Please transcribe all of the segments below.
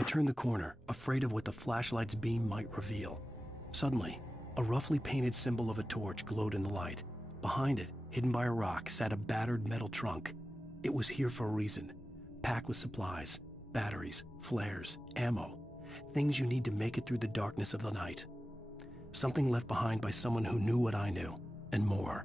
I turned the corner, afraid of what the flashlight's beam might reveal. Suddenly, a roughly painted symbol of a torch glowed in the light. Behind it, hidden by a rock, sat a battered metal trunk. It was here for a reason, packed with supplies, batteries, flares, ammo, things you need to make it through the darkness of the night. Something left behind by someone who knew what I knew, and more.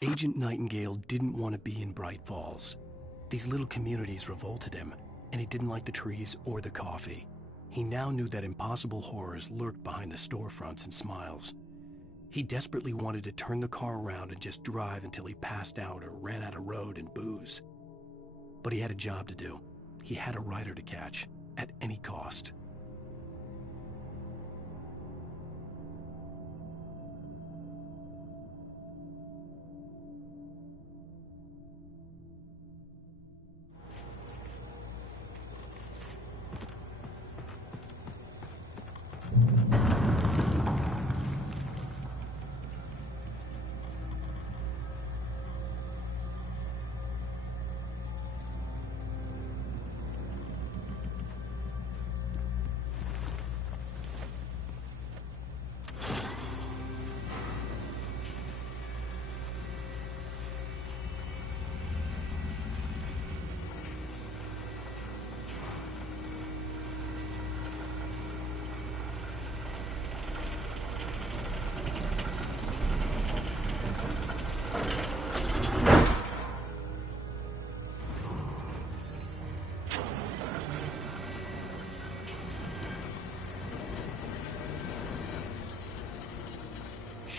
Agent Nightingale didn't want to be in Bright Falls. These little communities revolted him, and he didn't like the trees or the coffee. He now knew that impossible horrors lurked behind the storefronts and smiles. He desperately wanted to turn the car around and just drive until he passed out or ran out of road and booze. But he had a job to do. He had a rider to catch, at any cost.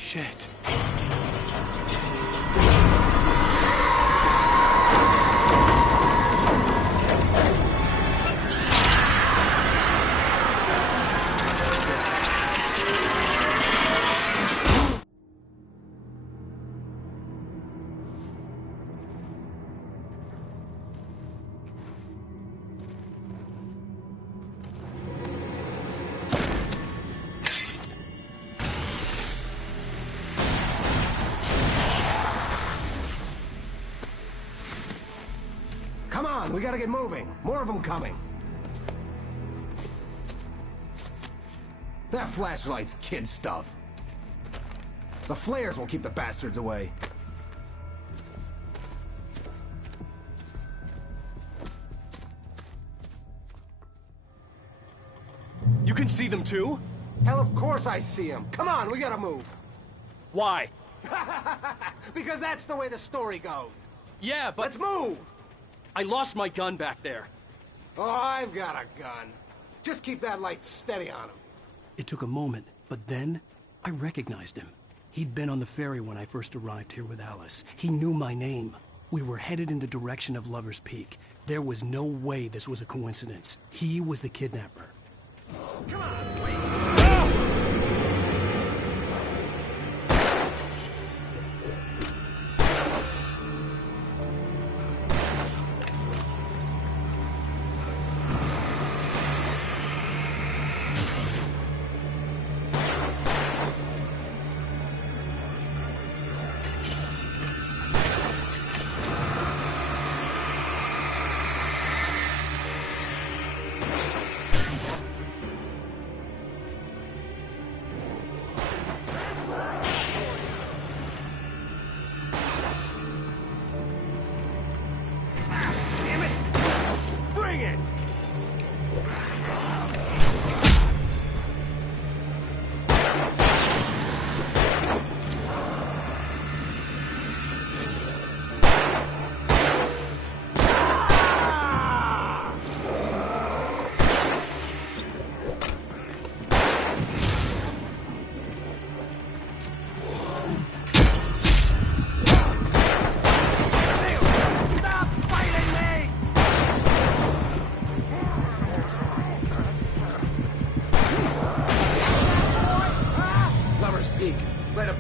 Shit. on, we gotta get moving. More of them coming. That flashlight's kid stuff. The flares will keep the bastards away. You can see them too? Hell, of course I see them. Come on, we gotta move. Why? Because that's the way the story goes. Yeah, but... Let's move! I lost my gun back there. Oh, I've got a gun. Just keep that light steady on him. It took a moment, but then I recognized him. He'd been on the ferry when I first arrived here with Alice. He knew my name. We were headed in the direction of Lover's Peak. There was no way this was a coincidence. He was the kidnapper. Come on, wait!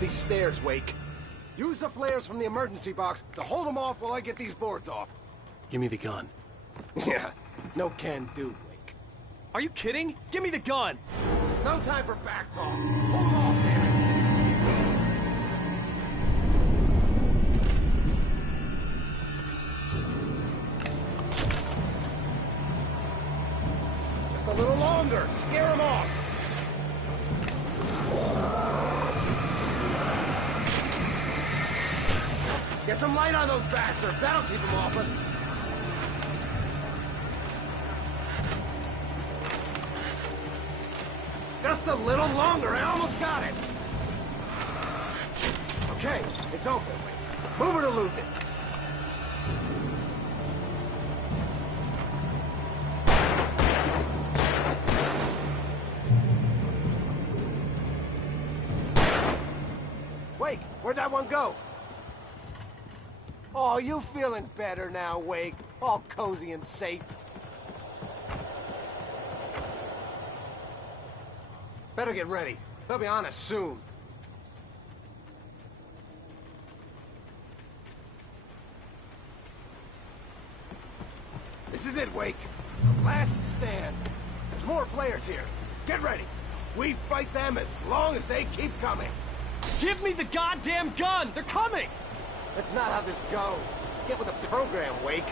Stairs, Wake. Use the flares from the emergency box to hold them off while I get these boards off. Give me the gun. Yeah, no can do, Wake. Are you kidding? Give me the gun! No time for back talk. Hold them off, damn it. Just a little longer. Scare them off. Get some light on those bastards. That'll keep them off us. Just a little longer. I almost got it. Okay, it's open. Move it or lose it. Wake, where'd that one go? Oh, you feeling better now, Wake? All cozy and safe. Better get ready. They'll be on us soon. This is it, Wake. The last stand. There's more flares here. Get ready. We fight them as long as they keep coming. Give me the goddamn gun! They're coming! That's not how this goes. Get with the program, Wake.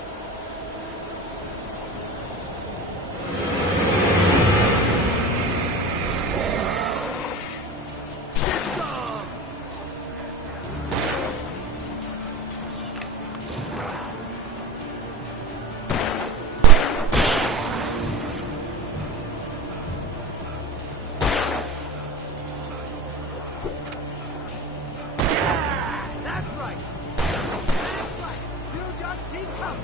Get some! Yeah! That's right! You just keep coming.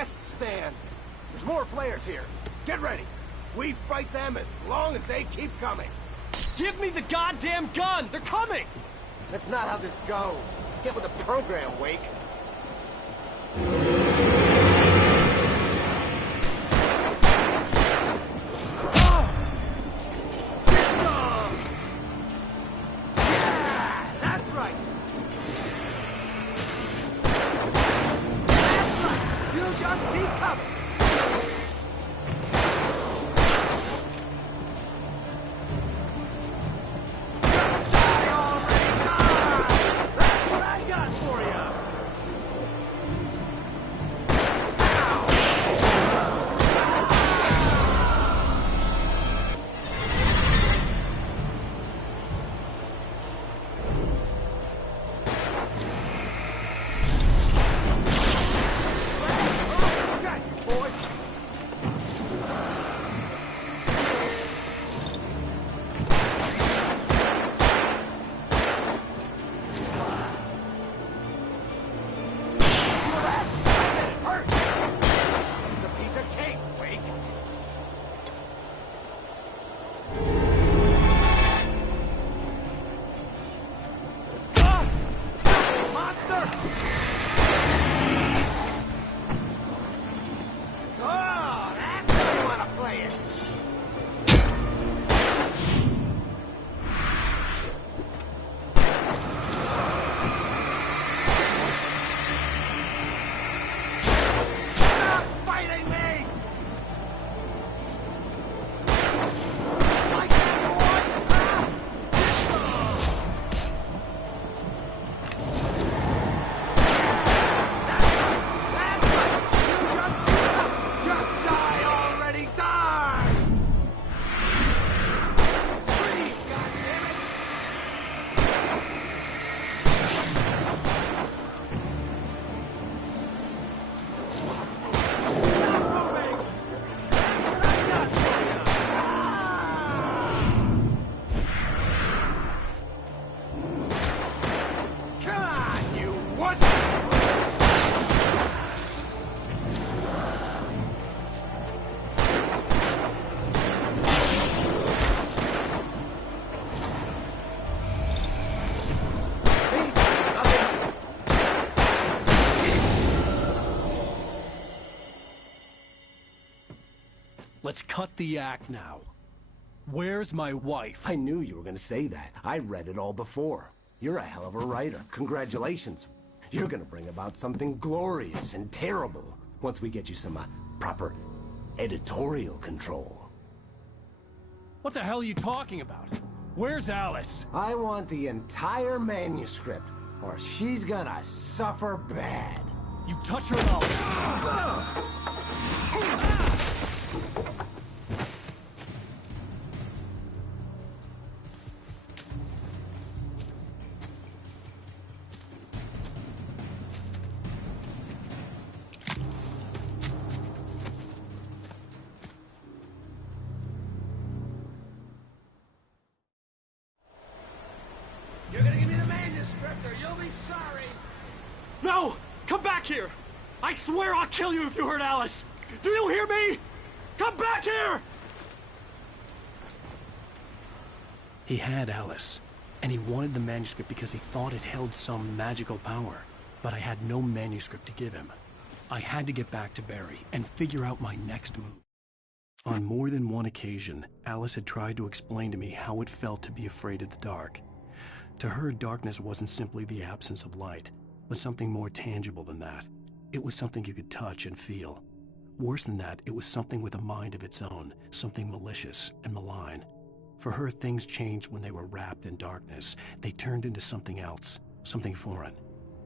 last stand. There's more flares here. Get ready. We fight them as long as they keep coming. Give me the goddamn gun! They're coming! That's not how this goes. Get with the program, Wake. Let's cut the act now. Where's my wife? I knew you were gonna say that. I read it all before. You're a hell of a writer. Congratulations. You're gonna bring about something glorious and terrible once we get you some proper editorial control. What the hell are you talking about? Where's Alice? I want the entire manuscript, or she's gonna suffer bad. You touch her and I'll... You're gonna give me the manuscript or you'll be sorry. No! Come back here! I swear I'll kill you if you hurt Alice! Do you hear me? Come back here! He had Alice, and he wanted the manuscript because he thought it held some magical power. But I had no manuscript to give him. I had to get back to Barry and figure out my next move. On more than one occasion, Alice had tried to explain to me how it felt to be afraid of the dark. To her, darkness wasn't simply the absence of light, but something more tangible than that. It was something you could touch and feel. Worse than that, it was something with a mind of its own, something malicious and malign. For her, things changed when they were wrapped in darkness. They turned into something else, something foreign.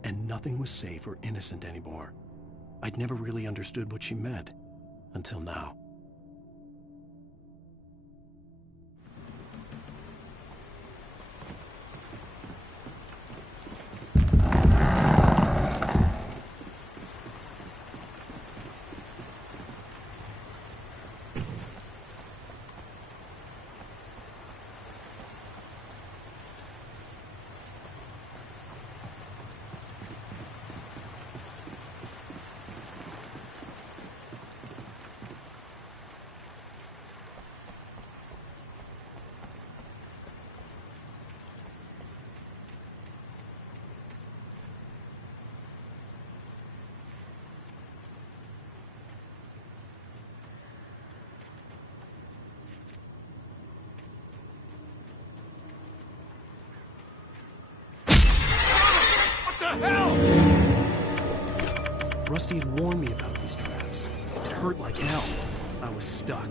And nothing was safe or innocent anymore. I'd never really understood what she meant, until now. Rusty had warned me about these traps. It hurt like hell. I was stuck.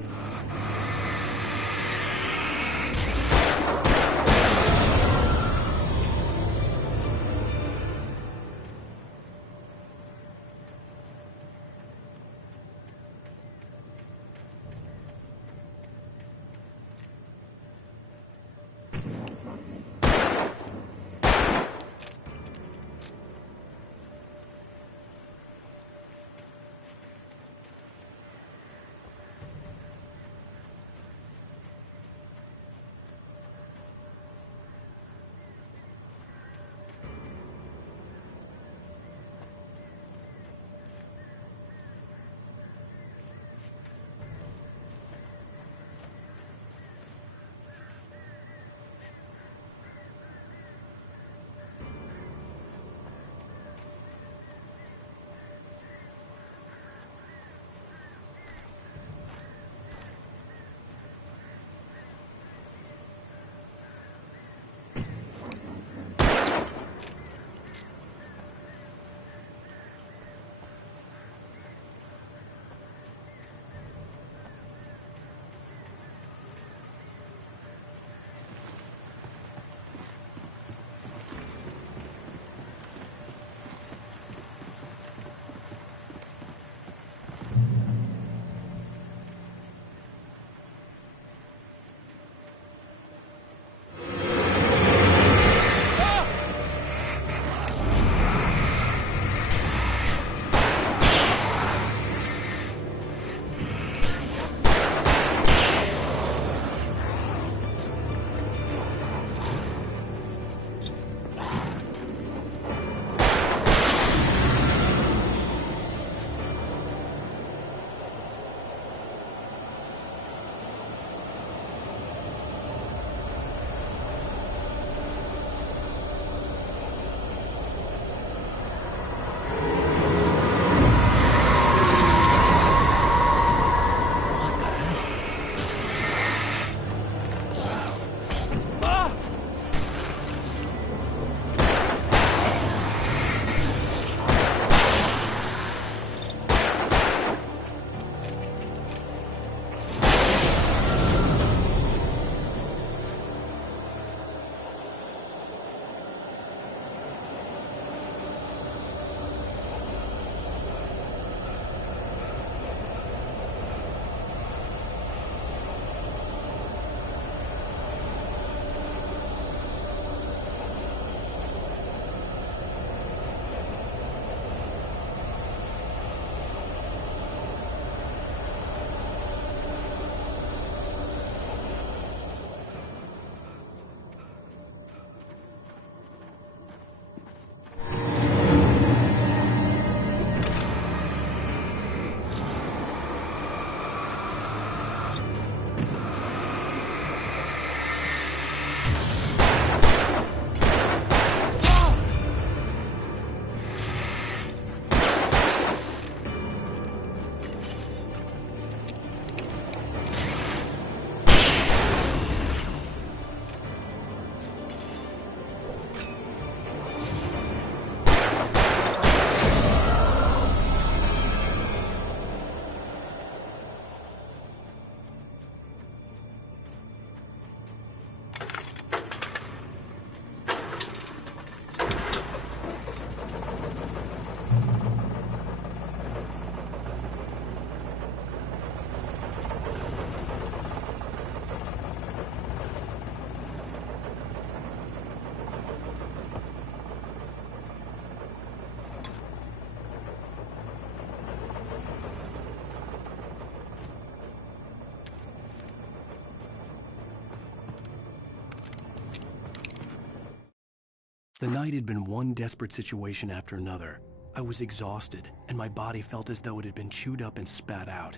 The night had been one desperate situation after another. I was exhausted, and my body felt as though it had been chewed up and spat out.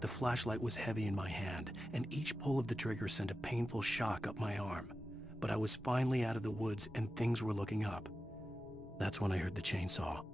The flashlight was heavy in my hand, and each pull of the trigger sent a painful shock up my arm. But I was finally out of the woods, and things were looking up. That's when I heard the chainsaw.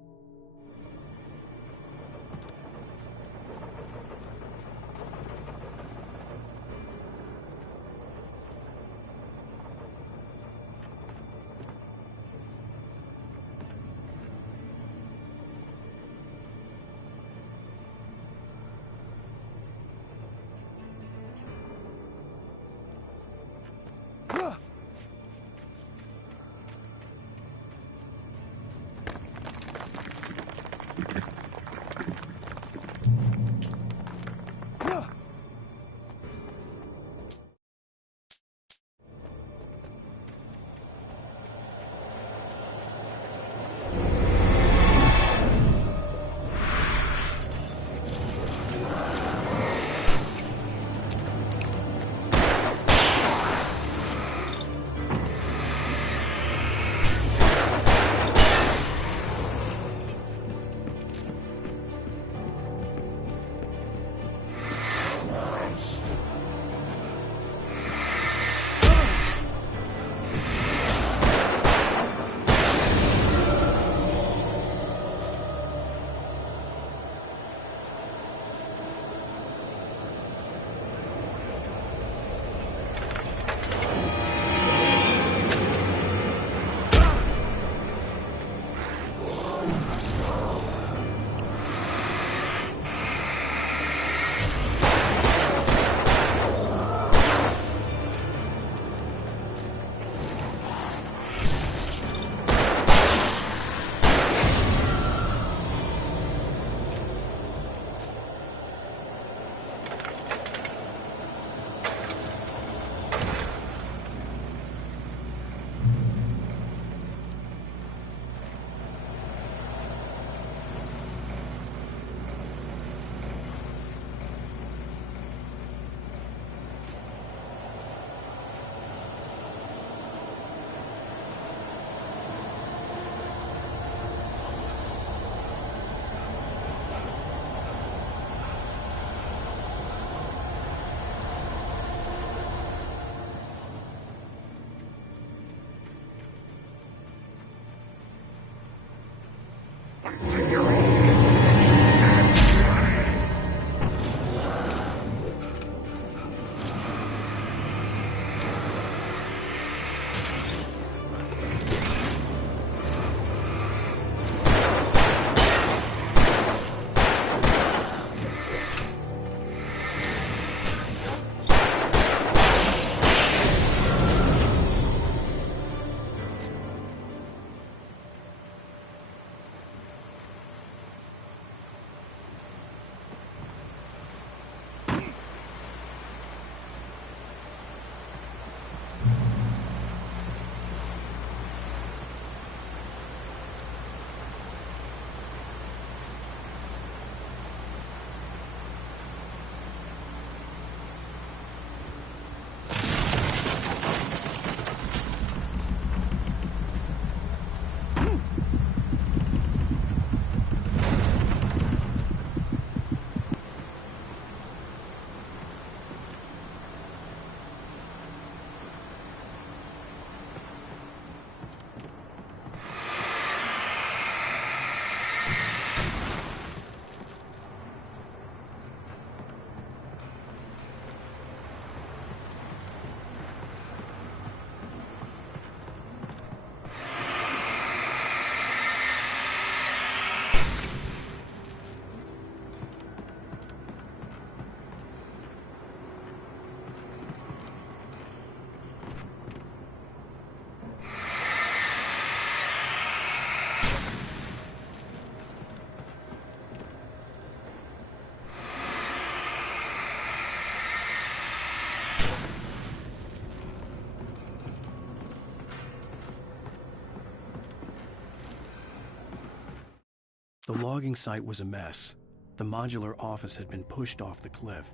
logging site was a mess. The modular office had been pushed off the cliff.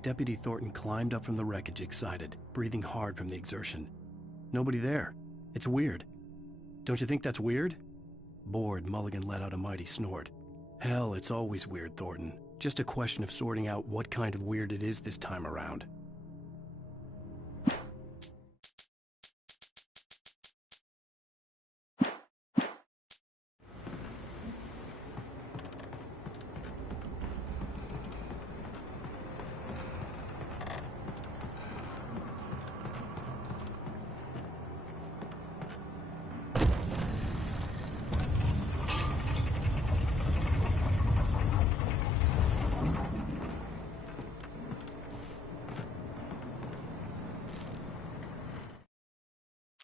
Deputy Thornton climbed up from the wreckage excited, breathing hard from the exertion. Nobody there. It's weird. Don't you think that's weird? Bored, Mulligan let out a mighty snort. Hell, it's always weird, Thornton. Just a question of sorting out what kind of weird it is this time around.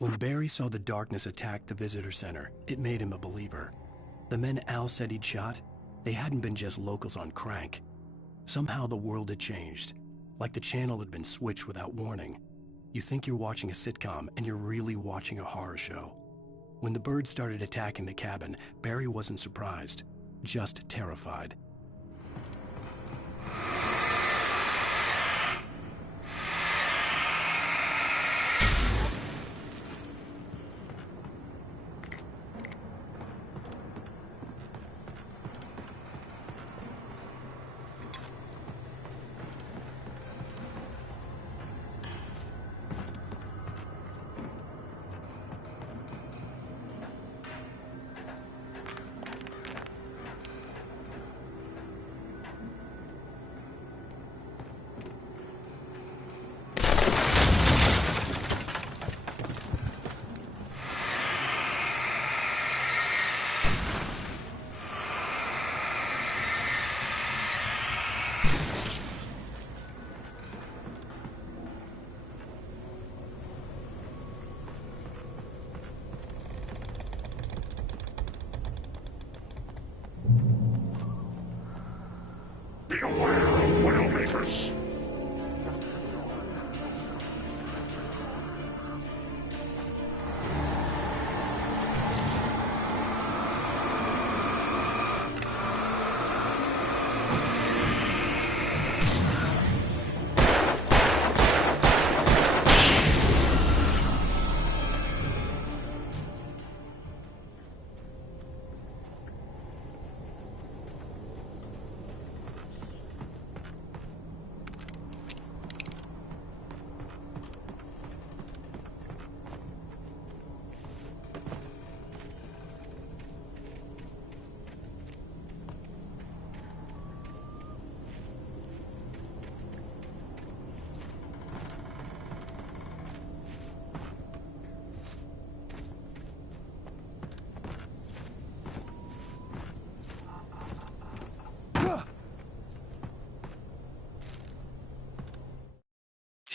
When Barry saw the darkness attack the visitor center, it made him a believer. The men Al said he'd shot, they hadn't been just locals on crank. Somehow the world had changed, like the channel had been switched without warning. You think you're watching a sitcom, and you're really watching a horror show. When the birds started attacking the cabin, Barry wasn't surprised, just terrified. Beware of Widowmakers!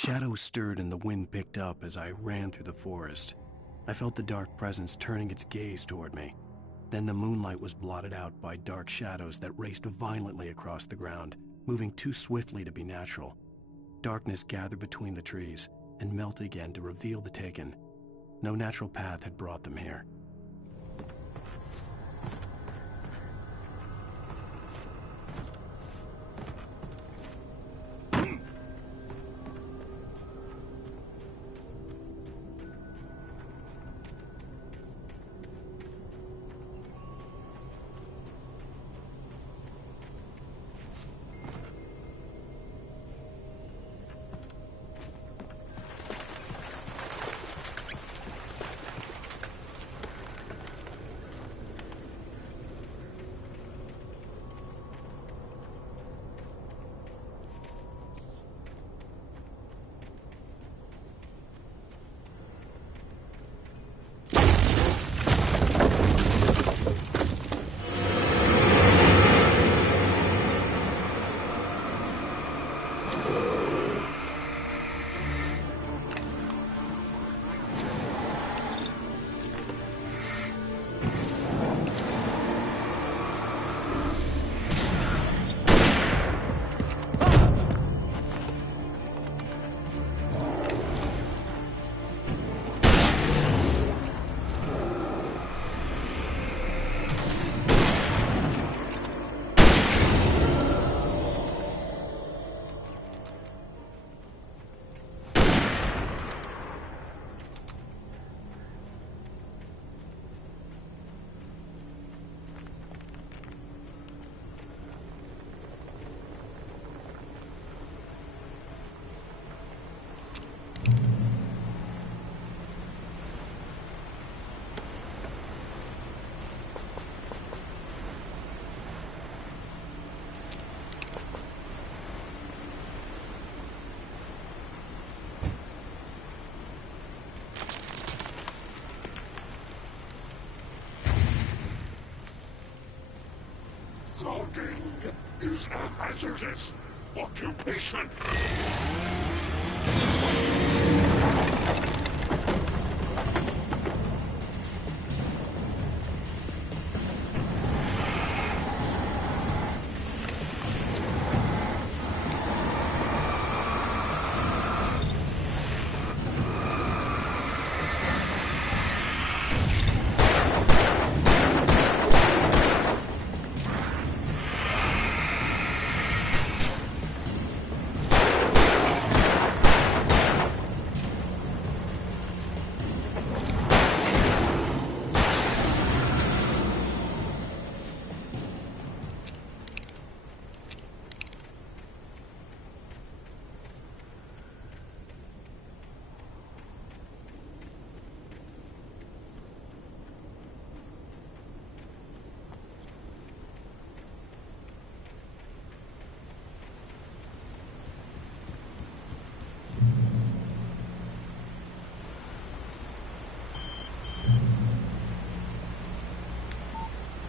Shadows stirred and the wind picked up as I ran through the forest. I felt the dark presence turning its gaze toward me. Then the moonlight was blotted out by dark shadows that raced violently across the ground, moving too swiftly to be natural. Darkness gathered between the trees and melted again to reveal the Taken. No natural path had brought them here. Clogging is a hazardous occupation.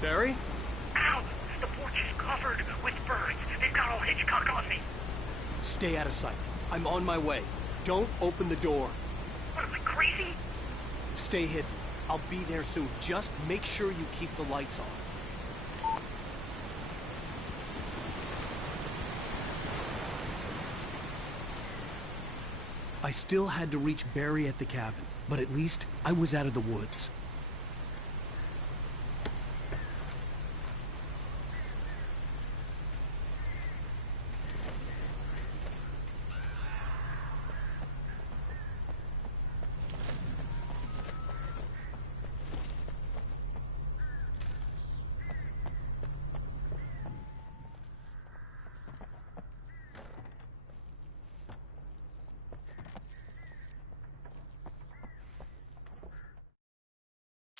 Barry? Ow! The porch is covered with birds. They've got all Hitchcock on me. Stay out of sight. I'm on my way. Don't open the door. What, am I crazy? Stay hidden. I'll be there soon. Just make sure you keep the lights on. I still had to reach Barry at the cabin, but at least I was out of the woods.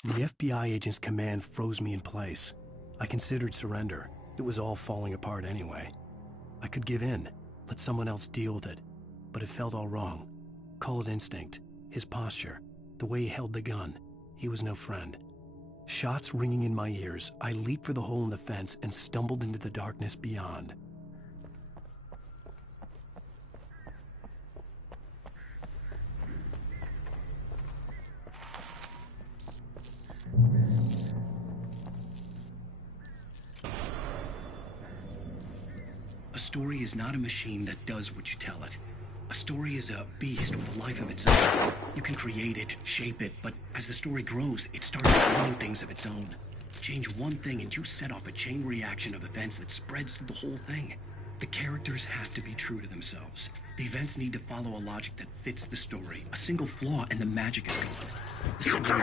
The FBI agent's command froze me in place. I considered surrender. It was all falling apart anyway. I could give in, let someone else deal with it. But it felt all wrong. Call it instinct, his posture, the way he held the gun. He was no friend. Shots ringing in my ears, I leaped for the hole in the fence and stumbled into the darkness beyond. A story is not a machine that does what you tell it. A story is a beast with a life of its own. You can create it, shape it, but as the story grows, it starts learning things of its own. Change one thing and you set off a chain reaction of events that spreads through the whole thing. The characters have to be true to themselves. The events need to follow a logic that fits the story. A single flaw and the magic is gone. The story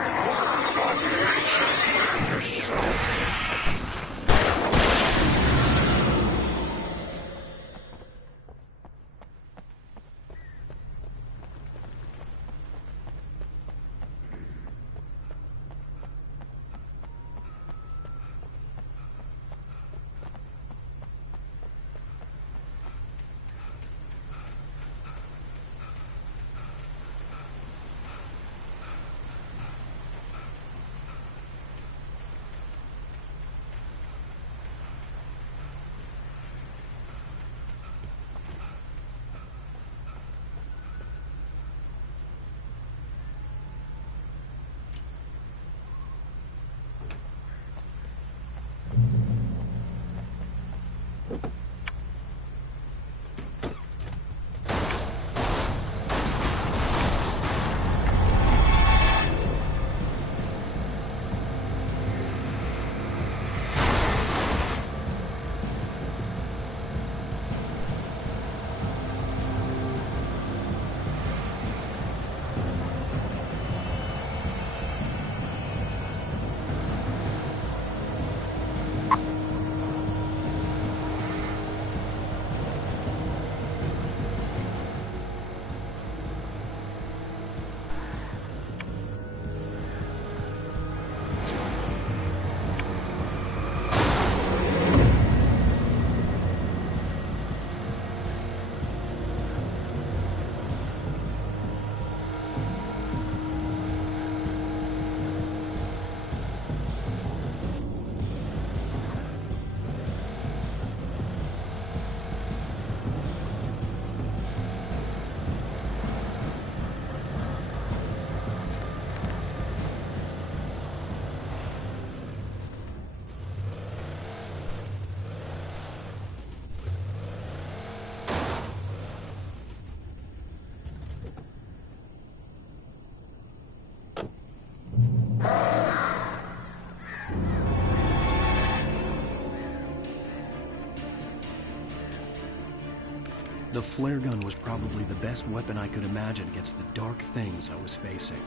The flare gun was probably the best weapon I could imagine against the dark things I was facing.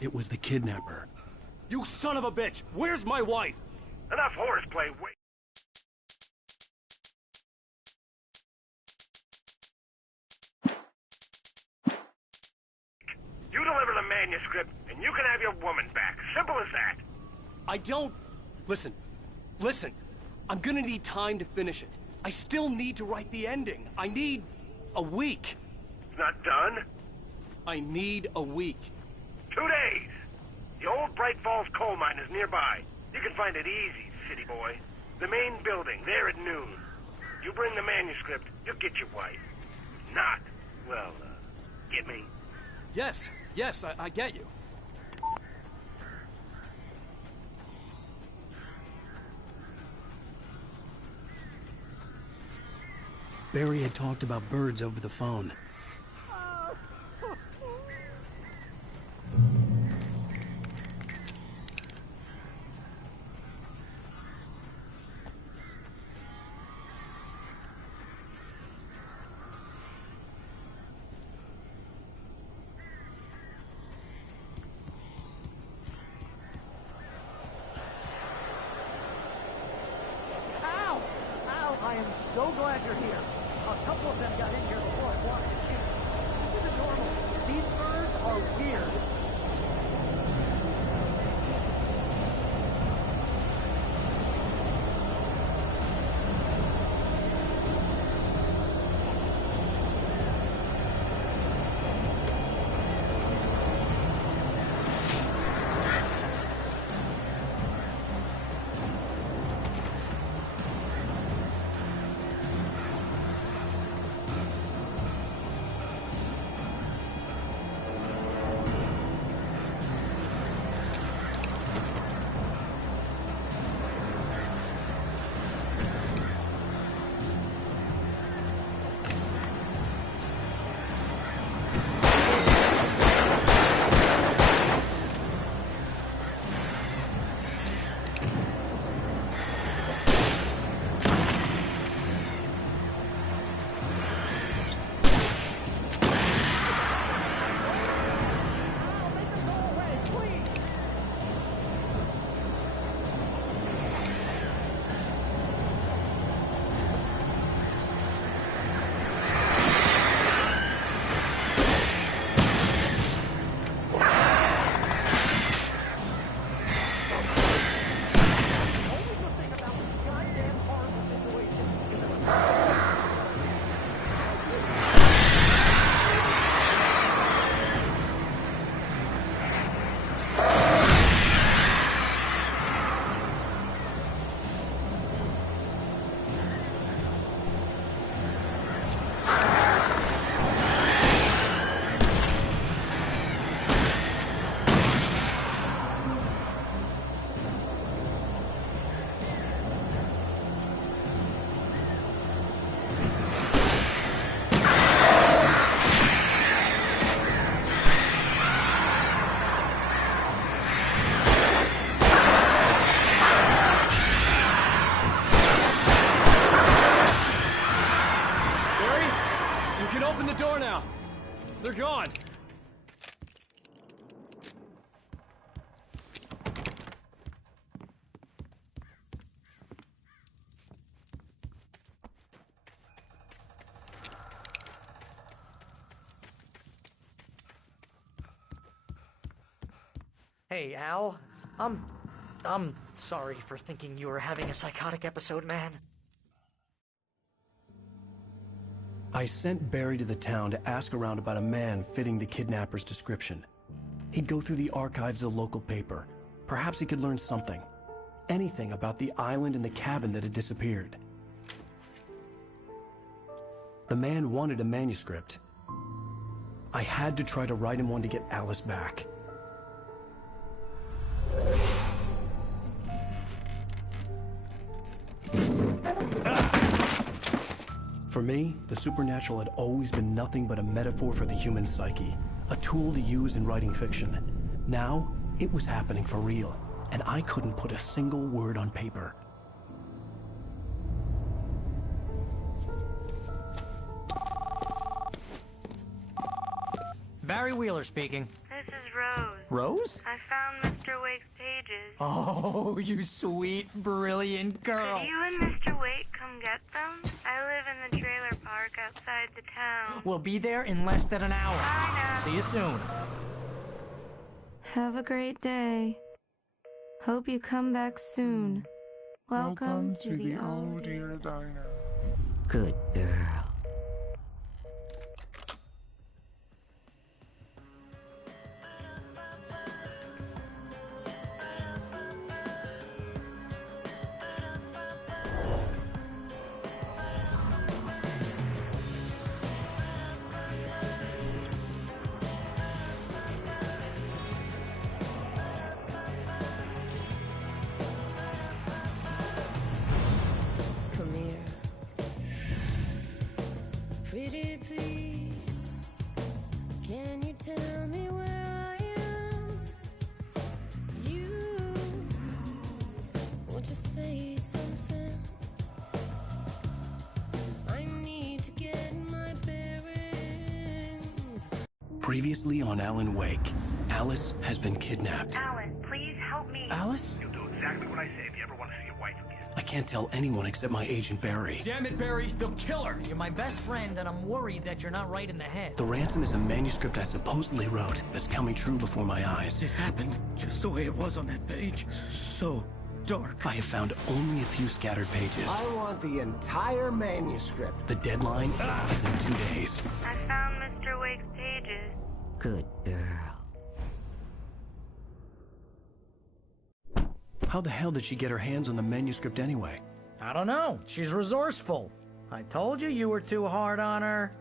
It was the kidnapper. You son of a bitch! Where's my wife? Enough horseplay. Wait. You deliver the manuscript, and you can have your woman back. Simple as that. I don't... Listen. I'm gonna need time to finish it. I still need to write the ending. I need a week. It's not done. I need a week. 2 days. The old Bright Falls coal mine is nearby. You can find it easy, city boy. The main building, there at noon. You bring the manuscript, you'll get your wife. If not, well, get me? Yes, I get you. Barry had talked about birds over the phone. Al, I am so glad you're here. A couple of them got in here before I wanted to shoot. This isn't normal. These birds are weird. They're gone! Hey, Al. I'm sorry for thinking you were having a psychotic episode, man. I sent Barry to the town to ask around about a man fitting the kidnapper's description. He'd go through the archives of the local paper. Perhaps he could learn something. Anything about the island and the cabin that had disappeared. The man wanted a manuscript. I had to try to write him one to get Alice back. For me, the supernatural had always been nothing but a metaphor for the human psyche, a tool to use in writing fiction. Now, it was happening for real, and I couldn't put a single word on paper. Barry Wheeler speaking. This is Rose. Rose? I found Mr. Wake's pages. Oh, you sweet, brilliant girl. Could you and Mr. Wake come get them? I live in the trailer park outside the town. We'll be there in less than an hour. Bye now. See you soon. Have a great day. Hope you come back soon. Welcome to the Oh Dear Diner. Good girl. Come here. Pretty please, can you tell me where I am? You, won't you say something? I need to get my bearings. Previously on Alan Wake, Alice has been kidnapped. Alan, please help me. Alice? You'll do exactly what I say if you ever want to see your wife again. I can't tell anyone except my agent Barry. Damn it, Barry, they'll kill her! You're my best friend, and I'm worried that you're not right in the head. The ransom is a manuscript I supposedly wrote that's coming true before my eyes. It happened just the way it was on that page. So dark. I have found only a few scattered pages. I want the entire manuscript. The deadline is in 2 days. I found Mr. Wake's pages. Good girl. How the hell did she get her hands on the manuscript anyway? I don't know. She's resourceful. I told you you were too hard on her.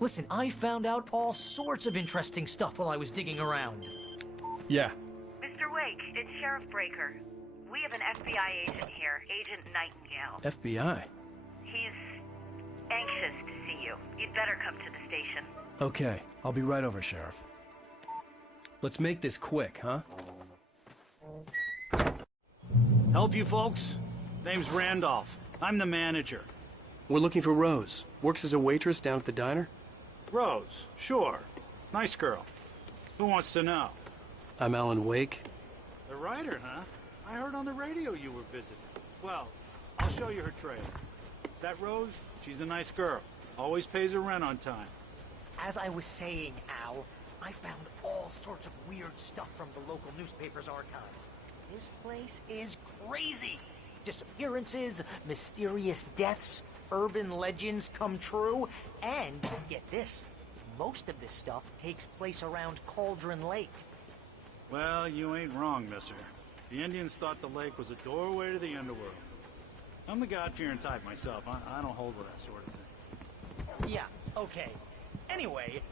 Listen, I found out all sorts of interesting stuff while I was digging around. Yeah. Mr. Wake, it's Sheriff Breaker. We have an FBI agent here, Agent Nightingale. FBI? He's anxious to see you. You'd better come to the station. Okay, I'll be right over, Sheriff. Let's make this quick, huh? Help you folks? Name's Randolph. I'm the manager. We're looking for Rose. Works as a waitress down at the diner. Rose, sure. Nice girl. Who wants to know? I'm Alan Wake. The writer, huh? I heard on the radio you were visiting. Well, I'll show you her trailer. That Rose, she's a nice girl. Always pays her rent on time. As I was saying, Al, I found all sorts of weird stuff from the local newspaper's archives. This place is crazy. Disappearances, mysterious deaths, urban legends come true, and, get this, most of this stuff takes place around Cauldron Lake. Well, you ain't wrong, mister. The Indians thought the lake was a doorway to the underworld. I'm the God-fearing type myself. I don't hold with that sort of thing. Yeah, okay. Anyway,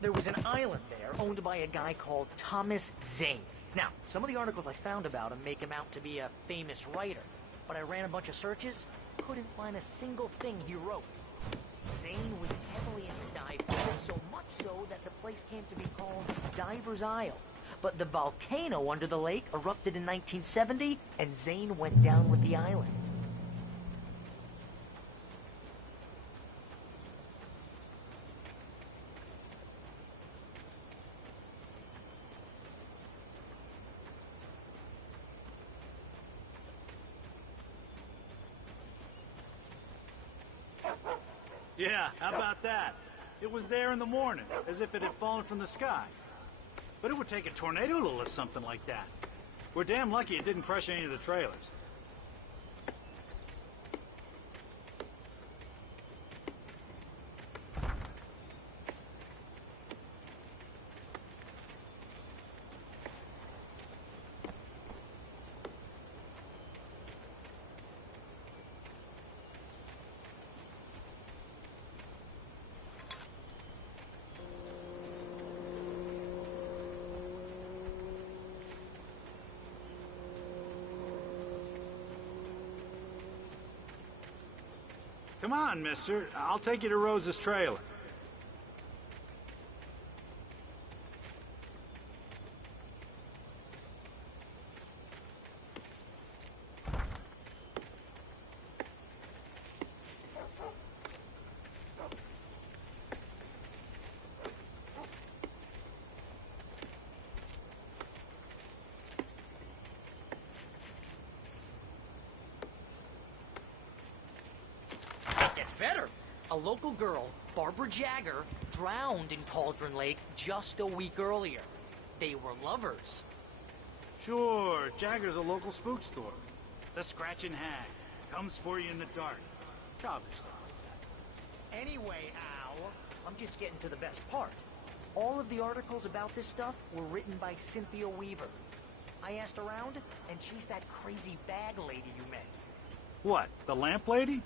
there was an island there owned by a guy called Thomas Zane. Now, some of the articles I found about him make him out to be a famous writer, but I ran a bunch of searches, couldn't find a single thing he wrote. Zane was heavily into diving, so much so that the place came to be called Diver's Isle. But the volcano under the lake erupted in 1970, and Zane went down with the island. Yeah, how about that? It was there in the morning, as if it had fallen from the sky. But it would take a tornado to lift something like that. We're damn lucky it didn't crush any of the trailers. Come on, mister. I'll take you to Rose's trailer. Better. A local girl, Barbara Jagger, drowned in Cauldron Lake just a week earlier. They were lovers. Sure, Jagger's a local spook store. The Scratching Hag. Comes for you in the dark. Childish stuff like that. Anyway, Al, I'm just getting to the best part. All of the articles about this stuff were written by Cynthia Weaver. I asked around, and she's that crazy bag lady you met. What, the lamp lady?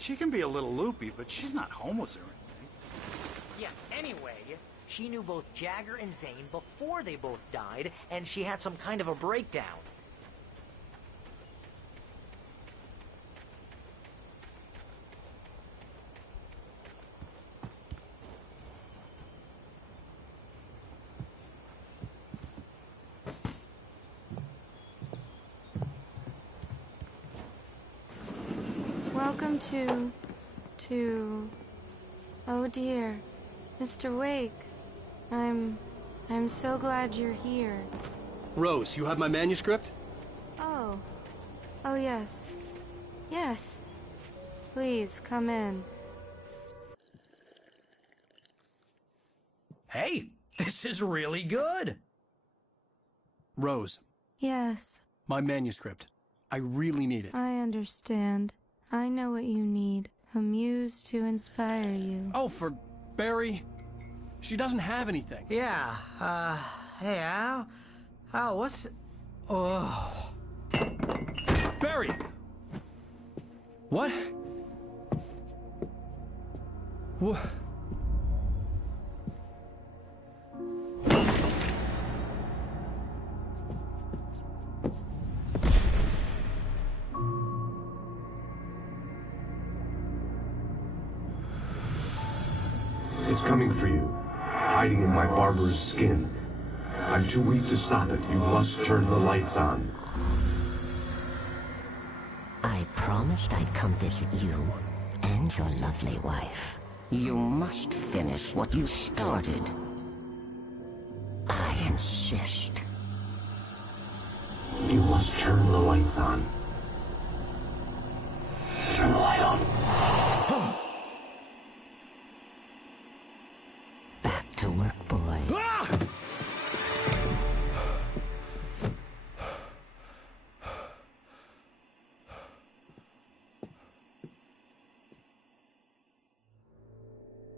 She can be a little loopy, but she's not homeless or anything. Yeah, anyway, she knew both Jagger and Zane before they both died, and she had some kind of a breakdown. Welcome to... Oh dear, Mr. Wake. I'm so glad you're here. Rose, you have my manuscript? Oh. Oh yes. Yes. Please, come in. Hey, this is really good. Rose. Yes. My manuscript. I really need it. I understand. I know what you need. A muse to inspire you. Oh, for Barry? She doesn't have anything. Yeah, hey, Al? Al, what's... Oh... Barry! What? What? It's coming for you, hiding in my barber's skin. I'm too weak to stop it. You must turn the lights on. I promised I'd come visit you and your lovely wife. You must finish what you started. I insist. You must turn the lights on. Turn the light on. Back to work, boy.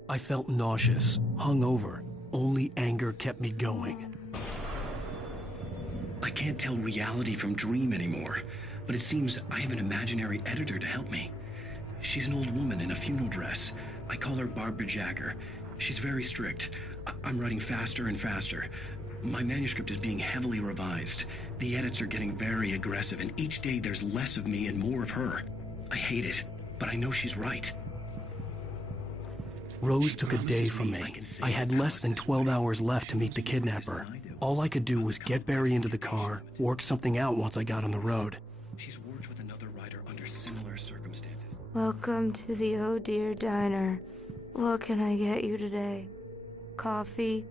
I felt nauseous, hungover. Only anger kept me going. I can't tell reality from dream anymore, but it seems I have an imaginary editor to help me. She's an old woman in a funeral dress. I call her Barbara Jagger. She's very strict. I'm writing faster and faster. My manuscript is being heavily revised. The edits are getting very aggressive, and each day there's less of me and more of her. I hate it, but I know she's right. Rose took a day from me. I had less than 12 hours left to meet the kidnapper. All I could do was get Barry into the car, work something out once I got on the road. She's worked with another writer under similar circumstances. Welcome to the Oh Dear Diner. What can I get you today? Coffee?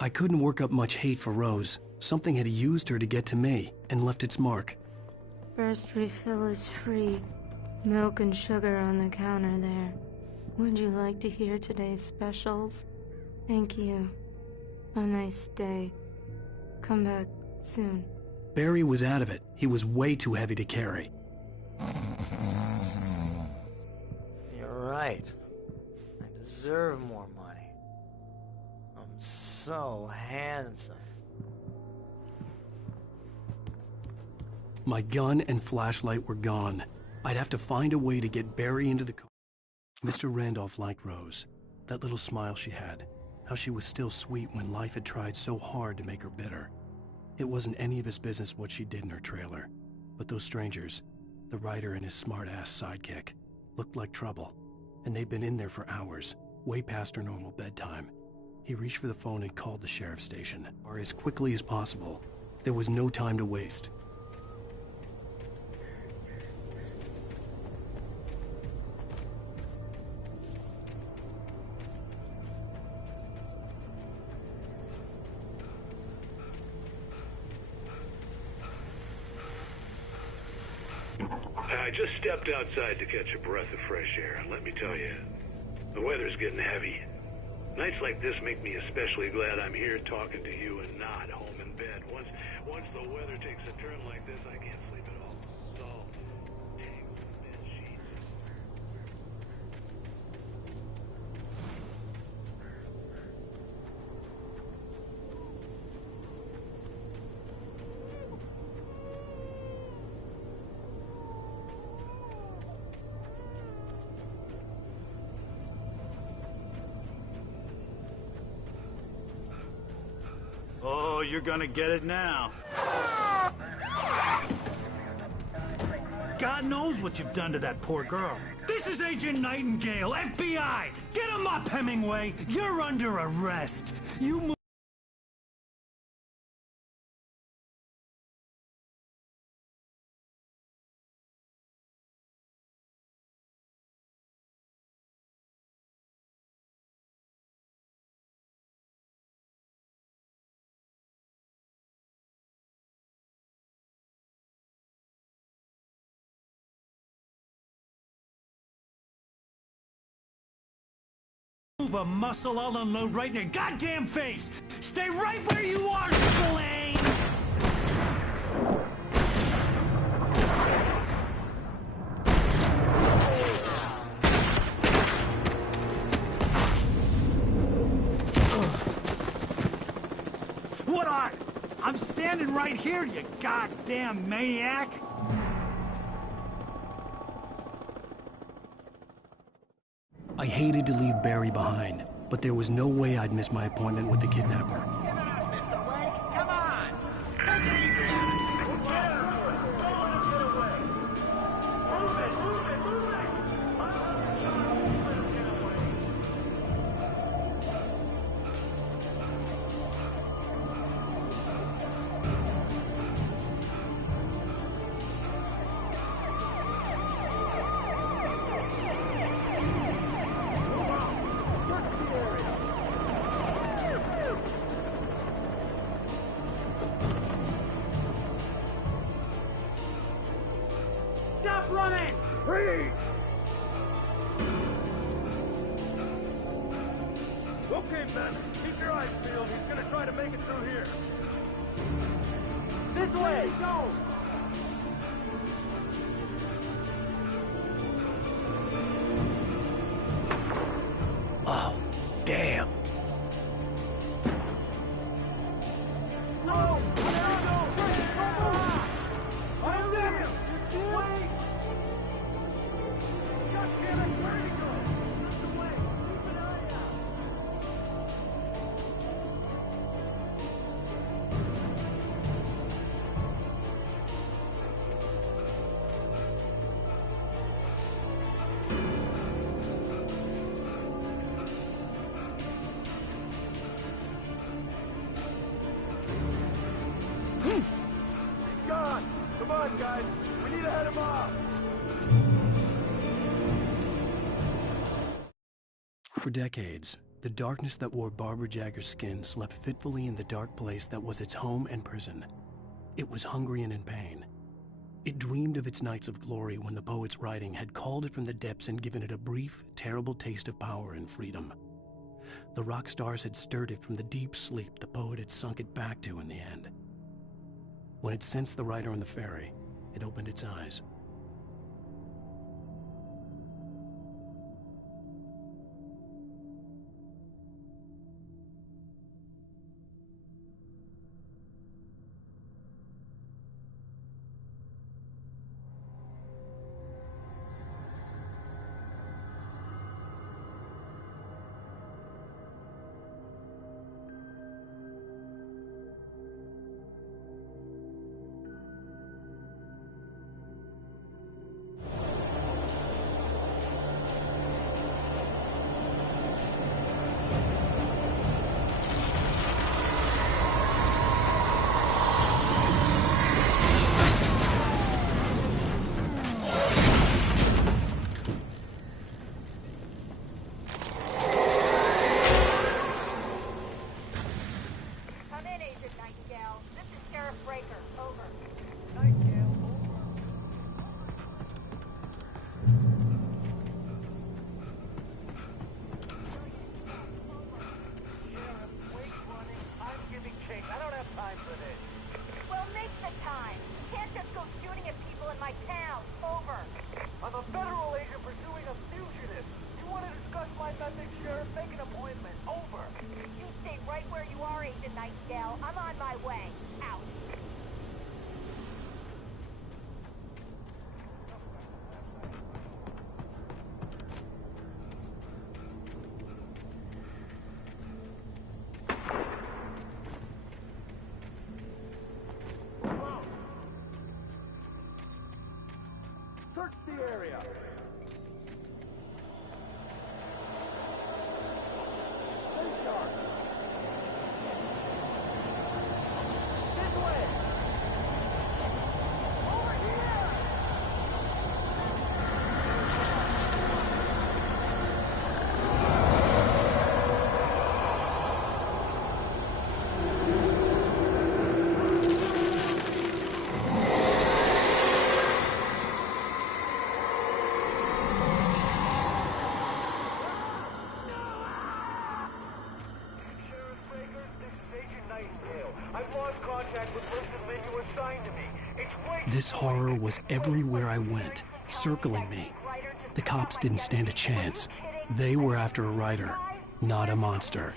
I couldn't work up much hate for Rose. Something had used her to get to me and left its mark. First refill is free. Milk and sugar on the counter there. Would you like to hear today's specials? Thank you. A nice day. Come back soon. Barry was out of it. He was way too heavy to carry. You're right. I deserve more money. I'm so handsome. My gun and flashlight were gone. I'd have to find a way to get Barry into the car. Mr. Randolph liked Rose. That little smile she had. How she was still sweet when life had tried so hard to make her bitter. It wasn't any of his business what she did in her trailer. But those strangers, the writer and his smart-ass sidekick, looked like trouble. and they'd been in there for hours, way past her normal bedtime. He reached for the phone and called the sheriff's station. Or as quickly as possible. There was no time to waste. I just stepped outside to catch a breath of fresh air, and let me tell you, the weather's getting heavy. Nights like this make me especially glad I'm here talking to you and not home in bed. Once the weather takes a turn like this, I can't sleep at all. It's all tangled in bed sheets. Oh, you're gonna get it now. God knows what you've done to that poor girl. This is Agent Nightingale, FBI! Get him up, Hemingway! You're under arrest! You move. Move a muscle, I'll unload right in your goddamn face! Stay right where you are, Slane! What are? I'm standing right here, you goddamn maniac! I hated to leave Barry behind, but there was no way I'd miss my appointment with the kidnapper. Mr. Wake, come on! Take it easy on us! Stop running! Freeze! Okay, Ben. Keep your eyes peeled. He's gonna try to make it through here. This way! Go! Oh, damn. No! I am there! Wait! God damn it, where did he go? This way! Keep an eye out! He's gone. Come on, guys. We need to head him off. For decades, the darkness that wore Barbara Jagger's skin slept fitfully in the dark place that was its home and prison. It was hungry and in pain. It dreamed of its nights of glory when the poet's writing had called it from the depths and given it a brief, terrible taste of power and freedom. The rock stars had stirred it from the deep sleep the poet had sunk it back to in the end. When it sensed the writer on the ferry, it opened its eyes. I've lost contact with person men you assigned to me. It's way This horror was everywhere I went, circling me. The cops didn't stand a chance. They were after a writer, not a monster.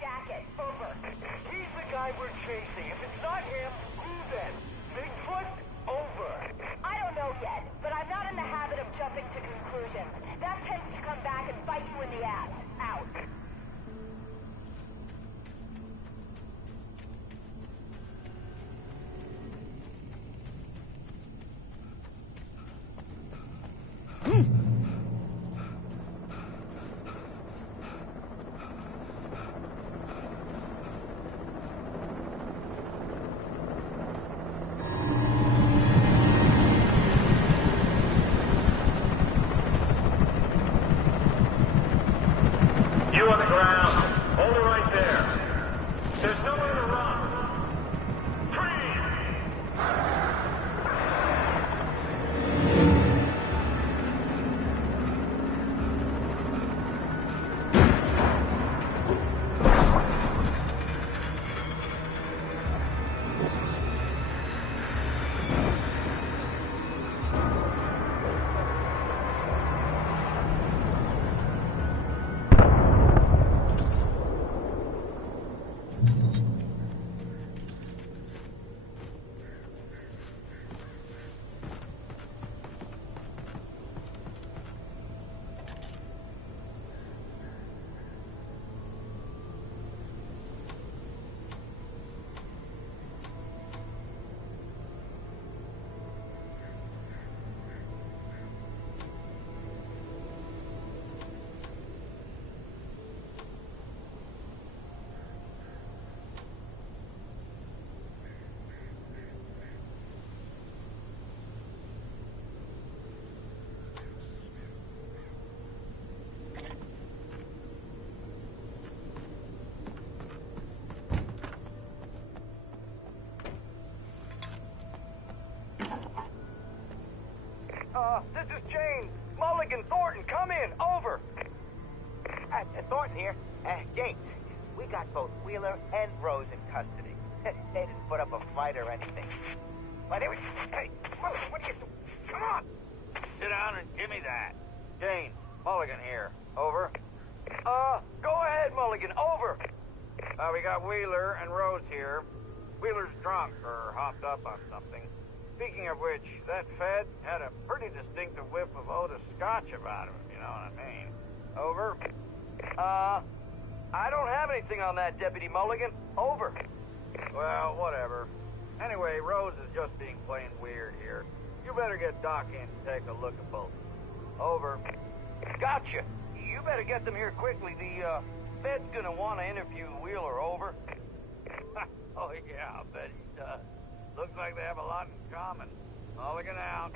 He's the guy we're chasing. If it's not him, who then? Bigfoot? Over. I don't know yet, but I'm not in the habit of jumping to conclusions. That tends to come back and bite you in the ass. Out. You on the ground. Hold it right there. There's nowhere to run. Freeze! This is James. Mulligan, Thornton, come in. Over. Thornton here. James, we got both Wheeler and Rose in custody. They didn't put up a fight or anything. But they were... Hey, Mulligan, what are you doing? Come on! Sit down and give me that. James, Mulligan here. Over. Go ahead, Mulligan. Over. We got Wheeler and Rose here. Wheeler's drunk or hopped up on something. Speaking of which, that Fed had a pretty distinctive whiff of Otis Scotch about him, if you know what I mean. Over. I don't have anything on that, Deputy Mulligan. Over. Well, whatever. Anyway, Rose is just being plain weird here. You better get Doc in to take a look at both. Over. Gotcha. You better get them here quickly. The Fed's gonna want to interview Wheeler. Over. Oh, yeah, I bet he does. Looks like they have a lot in common. Mulligan out.